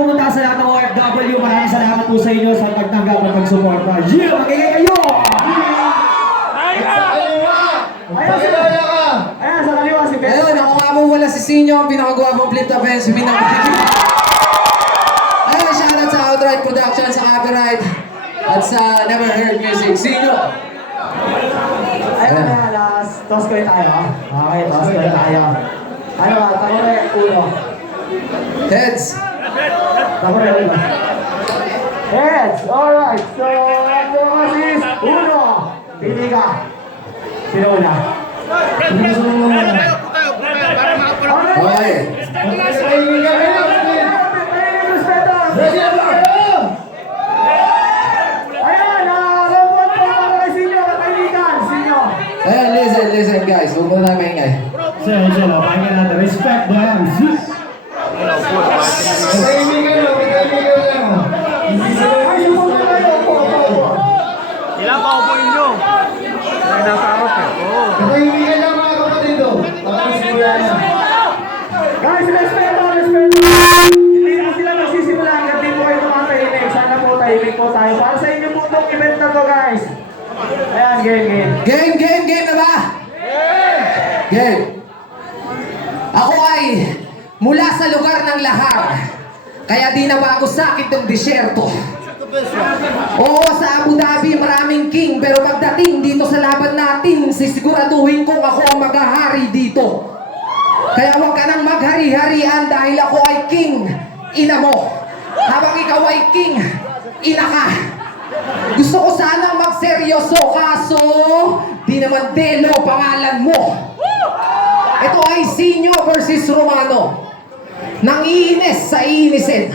pumunta sa lahat ng OFW. Maraming salamat po sa inyo sa pagtanggap at pagsuporta. Yeah! Magiging kayo! Ayan, sa kaliwa si Pedro. Ayun, ako nga po wala si Sinyo, ang pinakagwapong flip top and suminang ayun, shoutout sa Outright Production, sa Copyright, at sa Never Heard Music. Sinyo! Ayun na, last. Toss ko tayo. Okay, toss ko tayo. Ano ba? Takore, ulo. Heads! Takore, ulo. Heads! Alright, so, ang bukas is uno. Pili ka. Sino una? Okay. Ayan, listen guys. Huwag mo na maingay. Siya, pakinggan natin. Respect the MC. Ilan pa upo nyo? Ay, nasa arap eh. Oo. Katahimikan lang mga kapatid do. Tapos sigura na. Guys, respeto! Hindi na sila nagsisimula hanggang di po kayo tumatahimik. Sana po tahimik po tayo. Para sa inyo po itong event na to, guys. Ayan, game. Game na ba? Game. Ako ay mula sa lugar ng Lahar. Kaya di na bago sa akin itong disyerto. Oo, sa Abu Dhabi maraming king, pero pagdating dito sa laban natin, sisiguraduhin kong ako ang maghahari dito. Kaya huwag ka nang maghari-harian dahil ako ay king, ina mo. Habang ikaw ay king, ina ka. Gusto ko sanang magseryoso, kaso di naman Delo pangalan mo. Ito ay Sinyo versus Romano. Nangiinis sa iinisin.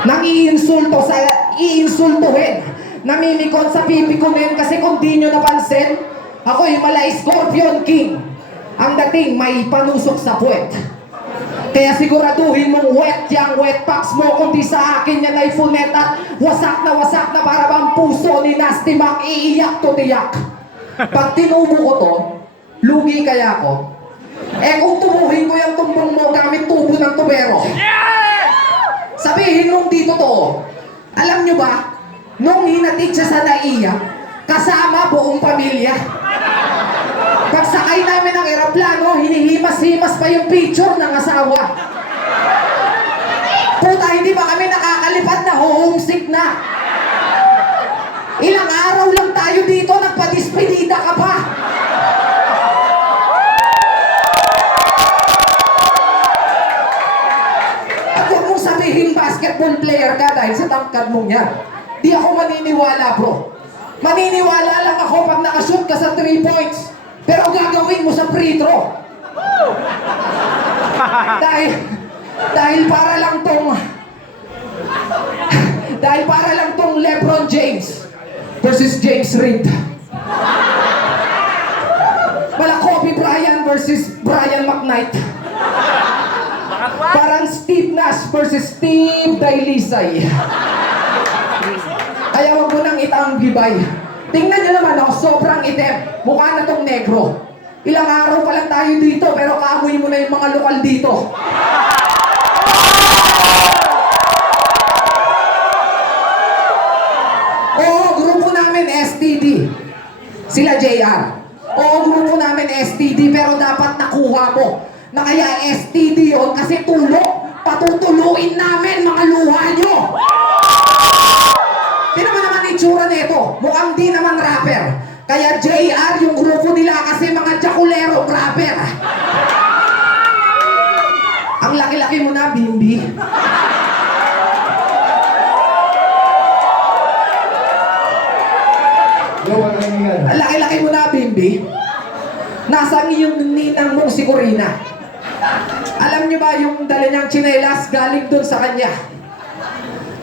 Nangiinsulto sa iinsultuhin. Namimikon sa pipikunin kasi kung di nyo napansin, ako'y malay Scorpion King. Ang dating may panusok sa puwet. Kaya siguraduhin mong wet yung wet packs mo, kundi sa akin yan ay funet at wasak na para bang puso ni Nasty Mac, iiyak to tiyak. Pag tinubo ko to, lugi kaya ako. Eh kung tumuhin ko yung tumbong mo gamit tubo ng tubero. Sabihin mong dito to, alam nyo ba, nung hinatid siya sa naiyak, kasama buong pamilya. Pagsakay namin ng eroplano, hinihimas-himas pa yung picture ng asawa. Puta, hindi ba kami nakakalipad na homesick na? Ilang araw lang tayo dito, nagpadispedida ka pa. At huwag mong sabihin basketball player ka dahil sa tangkad mong yan. Di ako maniniwala, bro. Maniniwala lang ako pag nakashoot ka sa 3 points. Pero gagawin mo sa free throw. dahil para lang tong LeBron James versus James Reed. Wala Kobe Bryant versus Brian McKnight. Parang Steve Nash versus Steve Dailisay. Kaya wag mo nang itanggibay. Tingnan nyo naman ako, sobrang itim. Mukha na tong negro. Ilang araw pa lang tayo dito, pero kaamoy mo na yung mga lokal dito. Oo, grupo namin STD. Sila JR. Oo, grupo namin STD, pero dapat nakuha mo. Na kaya STD yun kasi tulo. Patutuluin namin mga luha nyo. Tingnan naman itsura nito. Mukhang di naman rapper. Kaya JR yung grupo nila kasi mga jakulero rapper. Ang laki-laki mo na, Bimbi. Ang laki-laki mo na, Bimbi. Nasaan yung ninang mong si Corina? Alam niyo ba yung dala niyang tsinelas galing dun sa kanya?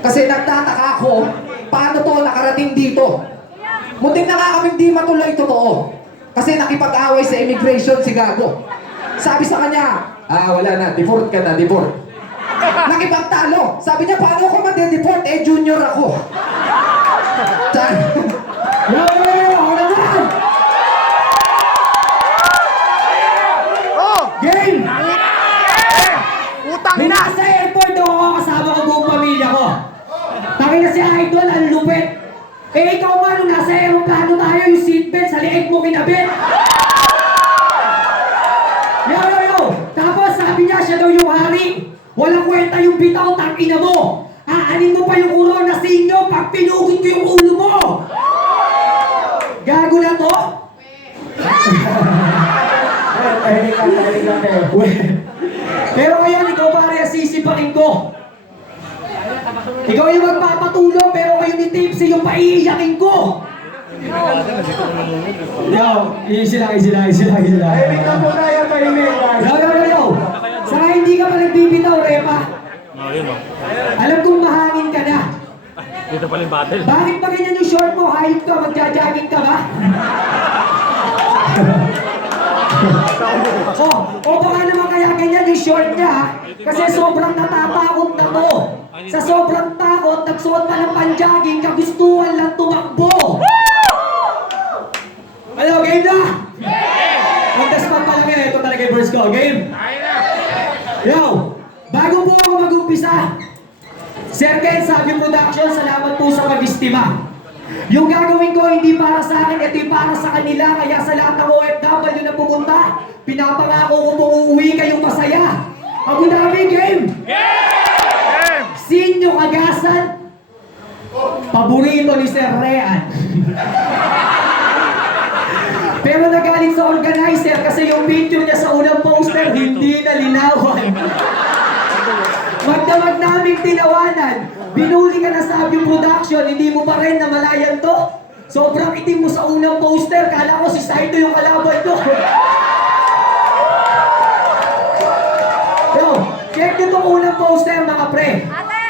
Kasi nagtataka ako, paano to nakarating dito? Muntik na nga kaming di matuloy totoo. Kasi nakipag-away sa immigration si Gago. Sabi sa kanya, wala na, deport ka na, deport. Nakipagtalo. Sabi niya, paano ako made-deport? Eh, junior ako. Game! Utang na! Nasa airport ako, kasama ko buong pamilya. Kaya si Idol, ang lupit. Eh, ikaw nga, nung nasa aeroplano tayo, yung seatbelt, sa liig mo kinabit. Yo. Tapos sabi niya, siya daw yung hari. Walang kwenta yung bitaw, tangina mo. Aanin mo pa yung corona sinyo pag pinugod ko yung ulo mo. Gago na to? Tahimik lang kayo. Pero ngayon, ikaw pare, sisipain ko. Ikaw yung magpapatulong, pero kayo ni Tipsy yung paiiyakin ko. Yo, easy lang. Tahimik lang po tayo, tahimik. Yo. Saka hindi ka pa nagbibitaw, Repa. Alam kong mahangin ka na. Dito pala yung battle. Bakit pa ganyan yung short mo? Hayop ka, magja-jogging ka ba? O baka naman kaya ganyan yung short niya, ha? Kasi sobrang natatakot na to. Sa sobrang takot, nagsuot pa ng panjogging, kagustuhan lang tumakbo. Ano, game na? Contest pa lang yan, ito talaga yung verse ko. Game? Yo, bago po ako mag-umpisa, Sir Ken, Sabi Production, salamat po sa pag-istima. Yung gagawin ko hindi para sa akin, ito para sa kanila. Kaya sa lahat ng OFW na pumunta, pinapangako ko pong uuwi kayong masaya. Ako namin, game! Sinyo Kagasan, paborito ni Sir Rean. Pero nagaling sa organizer kasi yung picture niya sa unang poster hindi na linawan. Magdamag naming tinawanan. Binuli ka na sa Sabi Production, hindi mo pa rin namalayan to. Sobrang itim mo sa unang poster, kala ko si Saito yung kalaban ko. Yo, check nyo tong unang poster mga pre.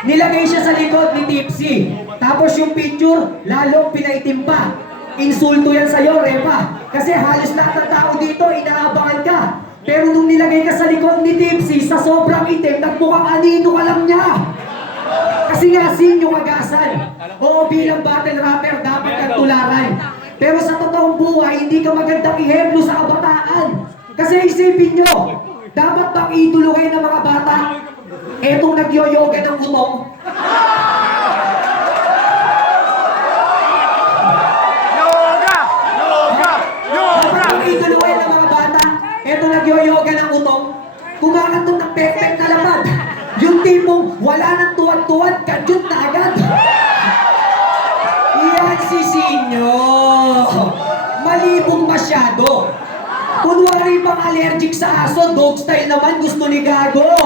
Nilagay siya sa likod ni Tipsy. Tapos yung picture, lalong pinaitim pa. Insulto yan sa'yo, Repa. Kasi halos lahat ng tao dito, inaabangan ka. Pero nung nilagay ka sa likod ni Tipsy, sa sobrang itim, nagmukhang anino ka lang niya. Kasi nga, Sinyo Kagasan. Oo, bilang battle rapper, dapat kang tularan. Pero sa totoong buhay, hindi ka magandang ihemplo sa kabataan. Kasi isipin nyo, dapat bang idolo kayo ng mga bata? Etong nagyo-yoga ng utong. Dapat bang idolo kayo ng mga bata? Etong nagyo-yoga ng utong. Kumakantong ng pek-pek na lapad. Yung tipong wala nang tuwad-tuwad, kadyot na agad. Yan si Sinyo. Malibong masyado. Kunwari pang allergic sa aso, dog style naman gusto ni Gago.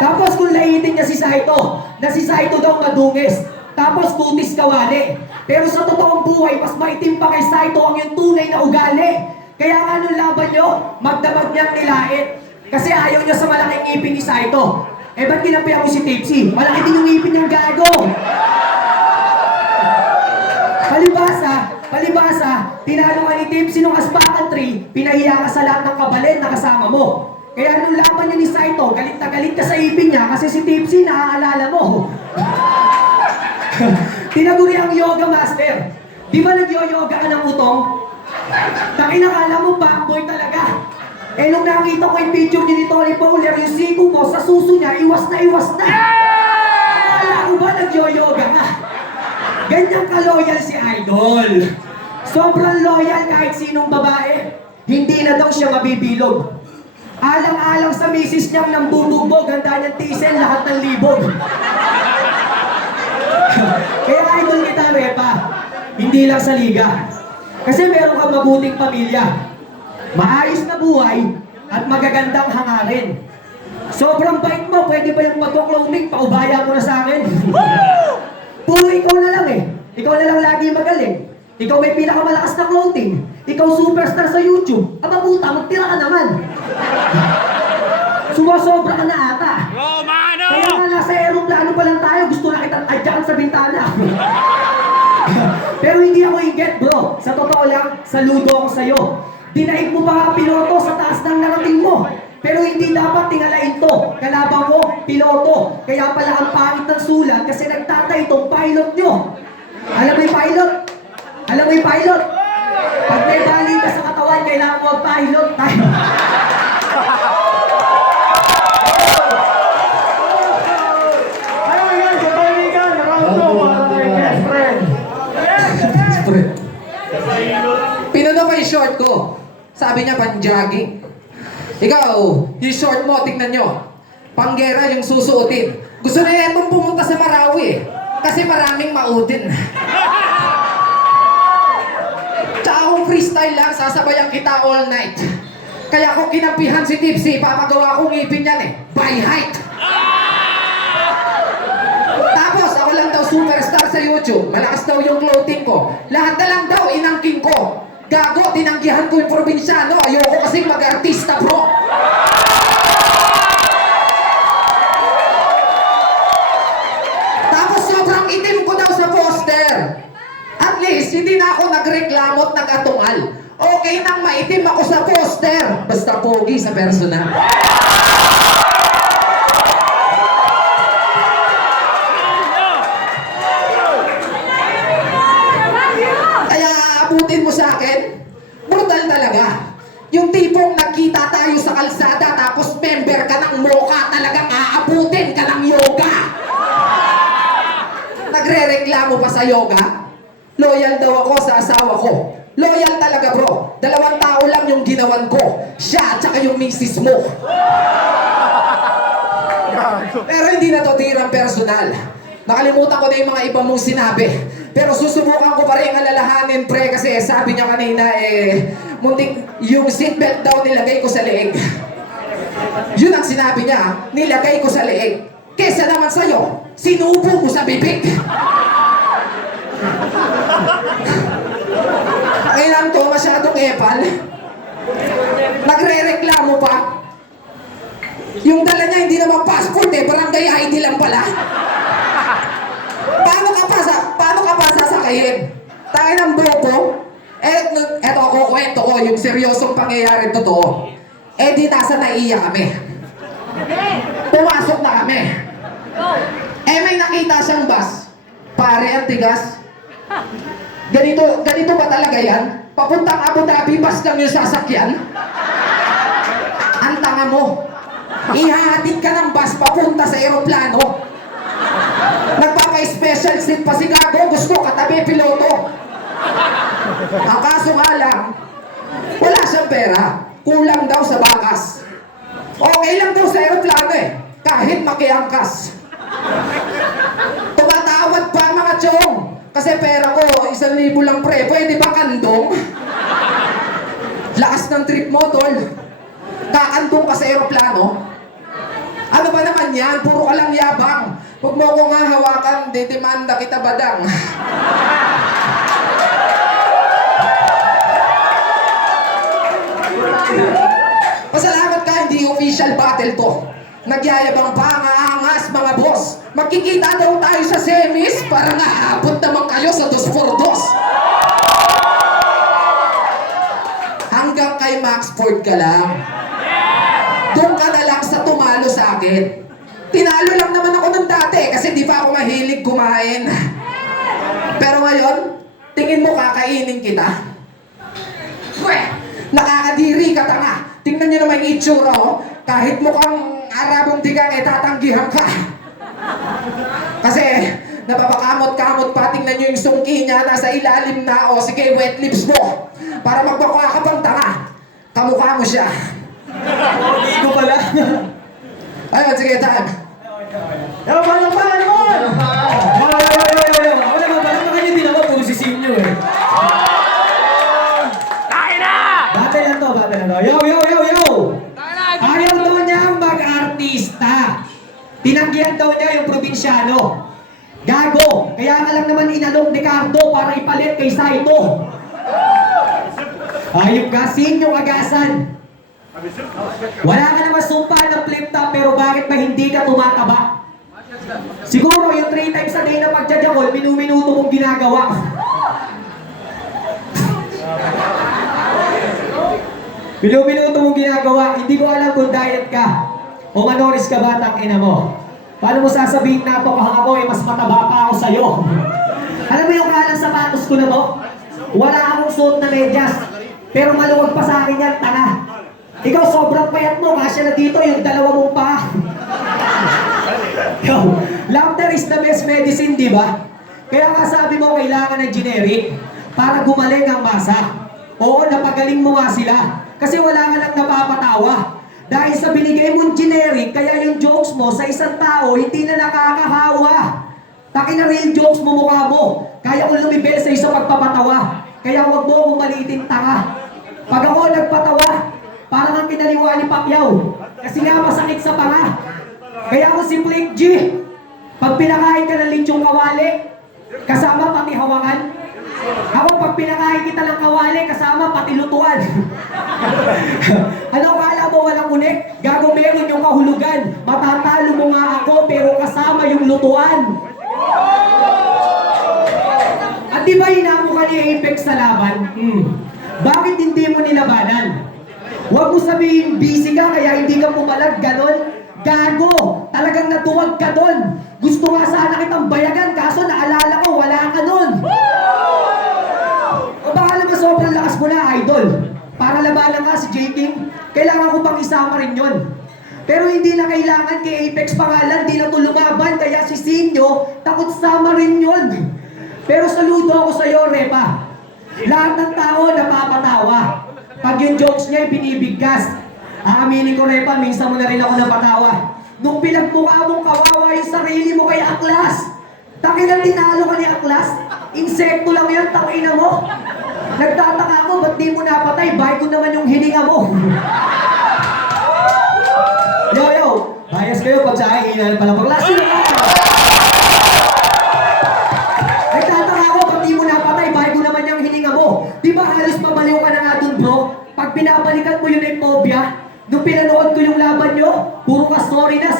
Tapos kung laitin niya si Saito, na si Saito daw madungis. Tapos kutis kawali. Pero sa totoong buhay, mas maitim pa kay Saito ang yung tunay na ugali. Kaya nga nung laban nyo, magdamag niyang nilait. Kasi ayaw niya sa malaking ngipin ni Saito. Eh ba't kinapihan mo si Tipsy? Malaki din yung ngipin niyang Gago. Palibasa, tinalo ka ni Tipsy nung Aspakan 3, pinahiya ka sa lahat ng kabalin na kasama mo. Kaya nung laban niya ni Saito, galit na galit ka sa ipin niya kasi si Tipsy naaalala mo. Tinaguri ang yoga master. Di ba nag-yoga ka ng utong? Takinakala mo, backboy talaga. Eh nung nakita ko yung picture ni Tony Fowler, yung sigo mo sa suso niya, iwas na. Akala ko ba nag-yoga ka? Ganyan ka-loyal si Idol. Sobrang loyal kahit sinong babae. Hindi na daw siya mabibilog. Alang-alang sa misis niyang nambubugbog, ganda niyang tisel, lahat ng libog. Kaya Idol kita, Repa. Hindi lang sa liga. Kasi meron kang mabuting pamilya. Maayos na buhay at magagandang hangarin. Sobrang bait mo, pwede ba yung pag-clothing, paubaya mo na sa akin? Puro ikaw na lang eh. Ikaw na lang lagi magaling. Ikaw may pinakamalakas na clothing. Ikaw superstar sa YouTube. Aba puta, magtira ka naman. Sumasobra ka na ata. Kaya nga nasa aeroplano pa lang tayo, gusto na kitang adyan sa bintana. Pero hindi ako i-get bro. Sa totoo lang, saludo ako sa'yo. Dinaig mo pa nga piloto sa taas ng narating mo. Pero hindi dapat tingalain to. Kalaban ko, piloto. Kaya pala ang pangit ng sulat kasi nagtatay itong pilot nyo. Alam mo yung pilot? Pag may bali ka sa katawan, kailangan mo mag-pilot tayo. Ayun guys, tahimik to, para kay best friend. Pinano ko yung short ko. Sabi niya pang-jogging. Ikaw, yung short mo, tignan nyo. Panggera yung susuotin. Gusto na yan mong pumunta sa Marawi eh. Kasi maraming mautin. Tsaka kung freestyle lang, sasabayan kita all night. Kaya kung kinampihan si Tipsy, papagawa kong ngipin yan eh. By height. Tapos ako lang daw superstar sa YouTube. Malakas daw yung clothing ko. Lahat na lang daw inangking ko. Gago, tinanggihan ko yung probinsyano. Ayoko kasing mag-artista, bro. Tapos sobrang itim ko daw sa poster. At least, hindi na ako nagreklamo at nag-atungal. Okay nang maitim ako sa poster. Basta pogi sa personal. Kaya abutin mo sa akin, brutal talaga. Yung tipong nagkita tayo sa kalsada tapos member ka ng Mocha, talagang aabutin ka ng yoga. Nagre-reklamo pa sa yoga? Loyal daw ako sa asawa ko. Loyal talaga bro. 2 tao lang yung ginawan ko. Siya at saka yung misis mo. Pero hindi na to tirang personal. Nakalimutan ko na yung mga iba mong sinabi. Pero susubukan ko pa rin alalahanin pre kasi sabi niya kanina muntik yung seatbelt daw nilagay ko sa leeg. Yun ang sinabi niya, nilagay ko sa leeg. Kesa naman sa'yo, sinubo mo sa bibig. Kailan to masyadong epal? Nagre-reklamo pa. Yung dala niya hindi naman passport eh, barangay ID lang pala. Paano ka pa sasakayin? Tayo ng boko? Eto ako kwento ko, yung seryosong pangyayari totoo. Di nasa naiya kami. Pumasok na kami. May nakita siyang bus. Pare, ang tigas. Ganito ba talaga yan? Papuntang Abu Dhabi, bus lang yung sasakyan? Ang tanga mo. Ihahatid ka ng bus papunta sa eroplano. Nagpapa-special seat pa si Gago, gusto katabi piloto. Ang kaso nga lang, wala siyang pera. Kulang daw sa bakas. Okay lang daw sa eroplano eh, kahit makiangkas. Tumatawad pa mga chong. Kasi pera ko, 1,000 lang pre. Pwede ba kandong? Lakas ng trip mo, tol. Kakandong ka sa eroplano? Ano ba naman yan? Puro ka lang yabang. Huwag mo ko nga hawakan, ditimanda kita badang. Pasalamat ka, hindi official battle to. Nagyayabang pa ang aangas mga boss. Magkikita daw tayo sa semis para naabot naman kayo sa 2x2. Hanggang kay Maxford ka lang. Doon ka na lang sa tumalo sa akin. Tinalo lang naman ako ng dati kasi di pa ako mahilig kumain. Pero ngayon, tingin mo kakainin kita? Pweh, nakakadiri ka tanga. Tingnan niyo naman yung itsura ko. Kahit mukhang Arabong tigang tatanggihan ka. Kasi napapakamot-kamot pa. Tingnan niyo yung sungki niya. Nasa ilalim na. O sige, wet lips mo. Para magbakwa ka pang tanga. Kamukha mo siya. Hindi ko pala. Ayun, sige, time. Paano pa? Ano mo? Ako naman, parang makanya din ako. Puro si Sinyo eh. Battle lang to. Yo! Ayaw daw niya mag-artista. Tinanggihan daw niya yung probinsyano. Gago! Kaya nga lang naman inalok ni Cardo para ipalit kay Saito. Ayop ka, Sinyo agasan. Wala ka naman sumpa ng flip top pero bakit ba hindi ka tumataba? Siguro yung 3 times a day na pagjajakol, minuminuto mong ginagawa. Minuminuto mong ginagawa, hindi ko alam kung diet ka o manoris ka batang ina mo. Paano mo sasabihin na ito kahang ako mas mataba pa ako sa'yo? Alam mo yung kalang sapatos ko na to? Wala akong suot na medyas, pero maluwag pa sa akin yan, tanga. Ikaw sobrang payat mo, kasya na dito yung 2 mong pa. Yo, Laughter is the best medicine, di ba? Kaya nga sabi mo, kailangan ng generic para gumaling ang masa. Oo, napagaling mo nga sila. Kasi wala nga lang napapatawa. Dahil sa binigay mong generic, kaya yung jokes mo sa isang tao, hindi na nakakahawa. Taki na real jokes mo mukha mo. Kaya kong lumibel sa isang pagpapatawa. Kaya huwag mo akong maliitin tanga. Pag ako nagpatawa, parang ang kinaliwa ni Pacquiao. Kasi nga masakit sa panga. Kaya ako si Blake G. Pag pinakain ka ng lechong kawali, kasama pati hawangan. Ako pag pinakain kita ng kawali, kasama pati lutuan. Ano kala mo walang unik? Gago meron yung kahulugan. Matatalo mo nga ako pero kasama yung lutuan. At di ba hinamo ka ni Apex sa laban? Bakit hindi mo nilabanan? Huwag mo sabihin busy ka kaya hindi ka pumalag, ganon. Gago! Talagang natuwag ka doon. Gusto nga sana kitang bayagan kaso naalala ko wala ka nun. O baka naman sobrang lakas mo na, idol. Para labanan ka si J. King, kailangan ko pang isama rin yun. Pero hindi na kailangan kay Apex pangalan, di na ito lumaban, kaya si Sinyo, takot sama rin yun. Pero saludo ako sa'yo, Repa. Lahat ng tao napapatawa. Pag yung jokes niya ay binibigkas. Aaminin ko, Repa, minsan mo na rin ako napatawa. Nung pinagmukha mong kawawa yung sarili mo kay Aklas. Takilang tinalo ka ni Aklas. Insekto lang yun, takina mo. Nagtataka ako, ba't di mo napatay? Bago naman yung hininga mo. Yo, bias kayo pag sa akin, ilan pala paglasin mo. Nagtataka ako, ba't di mo napatay? Bago naman yung hininga mo. Di ba halos mabaliw ka na nga dun, bro? Pag binabalikan mo yun ay phobia, nung pinanood ko yung laban nyo, puro ka sorry na,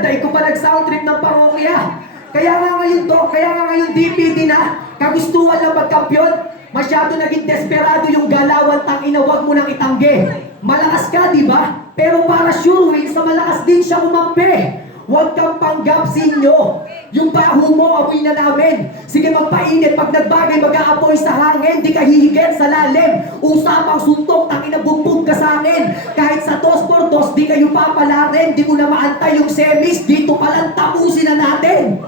dahil ko pa nag-sound trip ng parokya. Kaya nga ngayon DPD na, kagustuhan lang magkampiyon, masyado naging desperado yung galawan, tangina, wag mo nang itangge. Malakas ka, di ba? Pero para sure win, sa malakas din siya umampi. Huwag kang panggap, Sinyo. Yung baho mo, amoy na namin. Sige, magpainit. Pag nagbagay, mag-aapoy sa hangin. Di ka hihigit sa lalim. Usapang suntok, tangina, bugbog ka sa akin. Kahit sa 2x2, di kayo papalarin. Di mo na maantay yung semis. Dito palang tapusin na natin.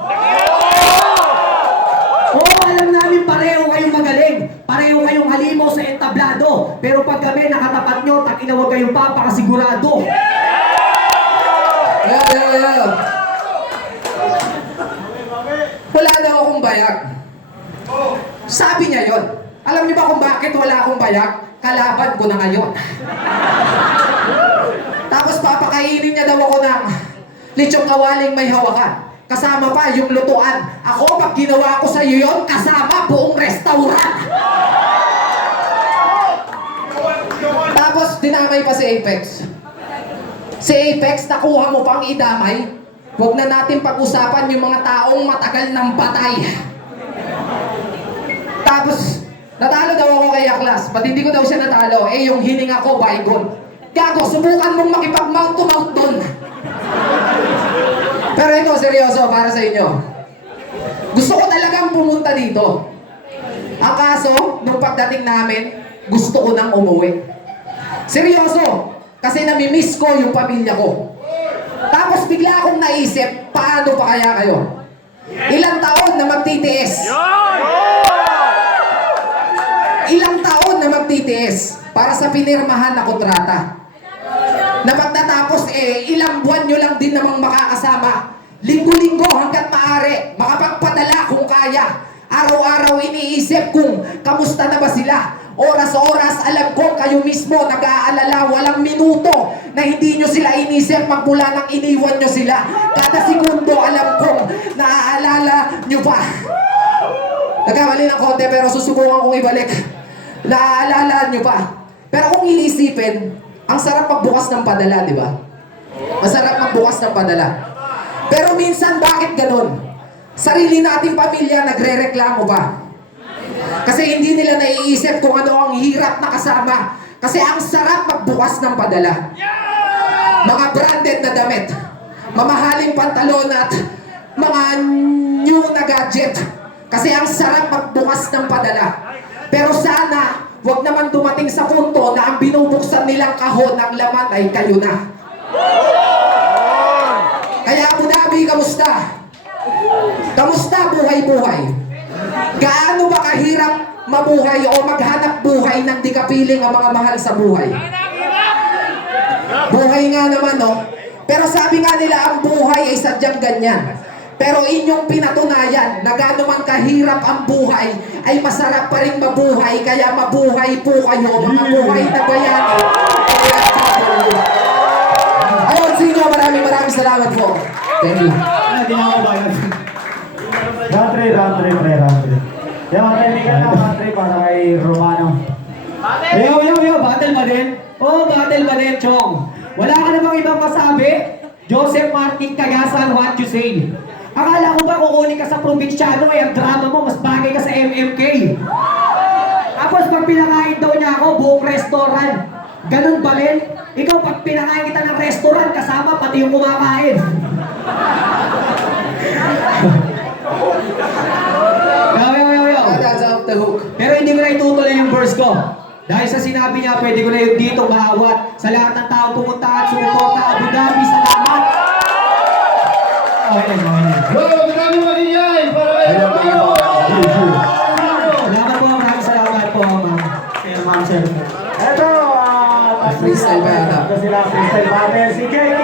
Oo, alam namin pareho kayong magaling. Pareho kayong halimaw sa entablado. Pero pag kami nakatapat nyo, tangina, huwag kayong papakasigurado. Yeah. Wala daw akong bayag. Sabi niya yon. Alam niyo ba kung bakit wala akong bayag? Kalaban ko na ngayon. Tapos papakainin niya daw ako ng lechong kawaling may hawakan. Kasama pa yung lutuan. Ako, pag ginawa ko sa iyo yun, kasama buong restaurant. Tapos dinamay pa si Apex. Si Apex, nakuha mo pang idamay. Huwag na natin pag-usapan yung mga taong matagal ng patay. Tapos, natalo daw ako kay Aklas. Ba't hindi ko daw siya natalo? Eh, yung hininga ko, bygone. Gago, subukan mong makipag-mouth to mouth doon. Pero ito, seryoso, para sa inyo. Gusto ko talagang pumunta dito. Ang kaso, nung pagdating namin, gusto ko nang umuwi. Seryoso. Kasi namimiss ko yung pamilya ko. Tapos bigla akong naisip, paano pa kaya kayo? Ilang taon na magtitiis? Ilang taon na magtitiis para sa pinirmahan na kontrata? Na pagtatapos ilang buwan nyo lang din namang makakasama. Linggo-linggo hanggat maaari, makapagpadala kung kaya. Araw-araw iniisip kung kamusta na ba sila. Oras-oras, alam ko kayo mismo nag-aalala, walang minuto na hindi nyo sila inisip magmula nang iniwan nyo sila. Kada segundo, alam kong naaalala nyo pa. Nagkamali ng konti pero susubukan kong ibalik. Naaalala nyo pa. Pero kung iisipin, ang sarap magbukas ng padala, di ba? Masarap magbukas ng padala. Pero minsan, bakit ganun? Sarili nating pamilya nagre-reklamo pa. Kasi hindi nila naiisip kung ano ang hirap na kasama. Kasi ang sarap magbukas ng padala. Mga branded na damit, mamahaling pantalon at mga new na gadget. Kasi ang sarap magbukas ng padala. Pero sana, wag naman dumating sa punto na ang binubuksan nilang kahon ng laman ay kayo na. Kaya Abu Dhabi, kamusta? Kamusta buhay-buhay? Gaano ba kahirap mabuhay o maghanap buhay ng di kapiling ang mga mahal sa buhay? Buhay nga naman, no? Pero sabi nga nila, ang buhay ay sadyang ganyan. Pero inyong pinatunayan na gaano man kahirap ang buhay, ay masarap pa rin mabuhay, kaya mabuhay po kayo, mga buhay na bayani. Ayun, sino, maraming salamat po. Thank you. Hindi na ako bayad. Round 3, pre. Yung mga kaibigan na, round 3 para kay Romano. Yo, battle ba din? Oo, battle ba din, Chong? Wala ka namang ibang masabi? Joseph Martin Cagasan, what you say? Akala ko ba kukunin ka sa probinsyano ang drama mo, mas bagay ka sa MMK. Tapos pag pinakain daw niya ako, buong restaurant. Ganun ba rin? Ikaw pag pinakain kita ng restaurant, kasama pati yung kumakain. Yo. That's off the hook. Pero hindi ko na itutuloy yung verse ko. Dahil sa sinabi niya, pwede ko na yung dito maawat. Sa lahat ng tao pumunta at sumuporta, Abu Dhabi, salamat! Okay. Bro, marami magiging para kayo. Salamat po, maraming salamat po, ma'am. Ito, Freestyle ba yata? ito sila, freestyle battle. Si Jay.